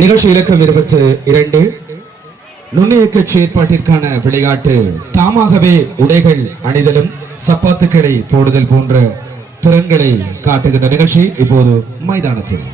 நிகழ்ச்சி இலக்கம் 22 நுண்ணியக்க செயற்பாட்டிற்கான விளையாட்டு தாமாகவே உடைகள் அணிதலும் சப்பாத்துக்களை போடுதல் போன்ற திறன்களை காட்டுகின்ற நிகழ்ச்சி இப்போது மைதானத்தில்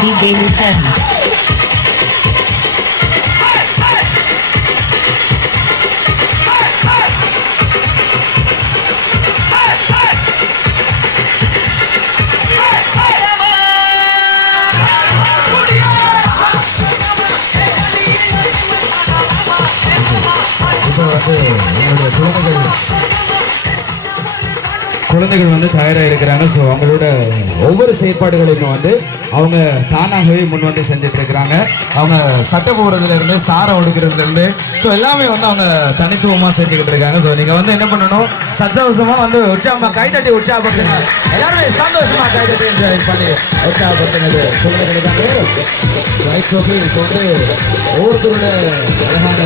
DJ Newton. குழந்தைகள் வந்து தயாராக இருக்கிறாங்க. ஸோ அவங்களோட ஒவ்வொரு செயற்பாடுகளையும் வந்து அவங்க தானாகவே முன் வந்து செஞ்சுட்டு இருக்கிறாங்க. அவங்க சட்டை போடுறதுலேருந்து சாரம் ஒடுக்கிறதுலேருந்து ஸோ எல்லாமே வந்து அவங்க தனித்துவமாக செஞ்சுக்கிட்டு இருக்காங்க. ஸோ நீங்கள் வந்து என்ன பண்ணணும், சந்தோஷமாக வந்து உற்சாகமாக கைத்தட்டி உற்சாகப்படுத்துங்க. எல்லாருமே சந்தோஷமாக கைத்தட்டி என்ஜாய் பண்ணி உற்சாகப்படுத்துங்க. குழந்தைகளுக்காக ரைட் ரோப்பி இப்போ வந்து ஒவ்வொருத்தரோட அழகான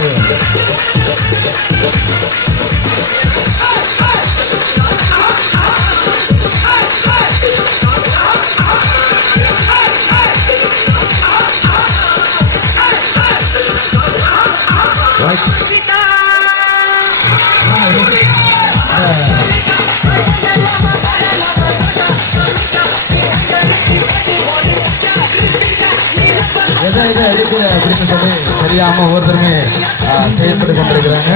எதை எடுக்கு அப்படின்னு சொல்லி தெரியாம ஒவ்வொருத்தருமே செயல்பட்டு கொண்டிருக்கிறாங்க.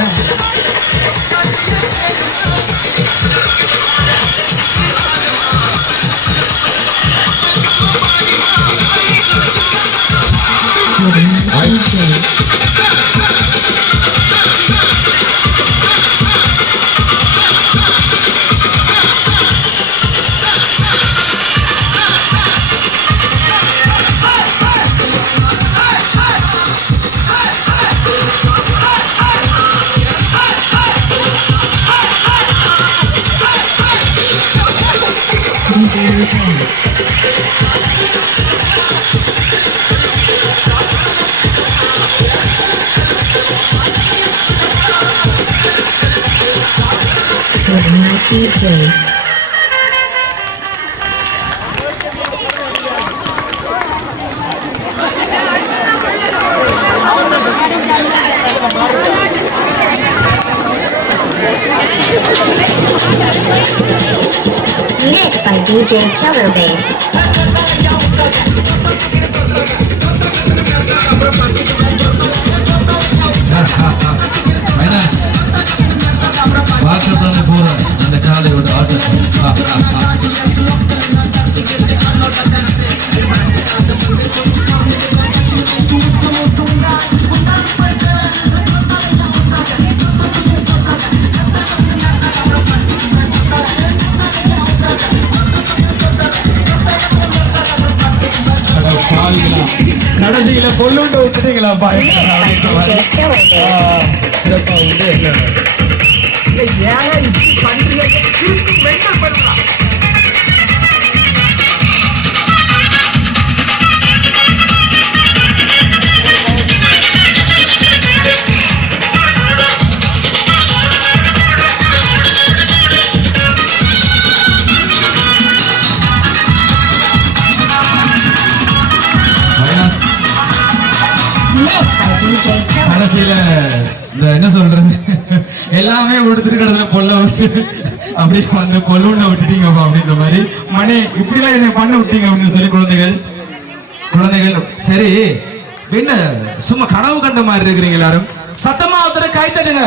DJ. Mixed by DJ Killer Bass. பார்க்கத்தானே போற அந்த காலையோட ஆட்டம். கடைசியில பொல்லுண்டு விட்டுட்டீங்களா சிறப்பா உண்டு. கடைசியில இந்த என்ன சொல்றது, எல்லாமே கொடுத்துட்டு கடைசியில பொல்ல விட்டு அப்படியே வந்து பொல்லுண்ட விட்டுட்டீங்கப்பா அப்படின்ற மாதிரி மணி இப்படிலாம் என்ன பண்ண விட்டீங்க அப்படின்னு சொல்லி குழந்தைகள் சரி என்ன சும்மா கனவு கண்ட மாதிரி இருக்கிறீங்க. எல்லாரும் சத்தமா ஒருத்தர் கை தட்டுங்க.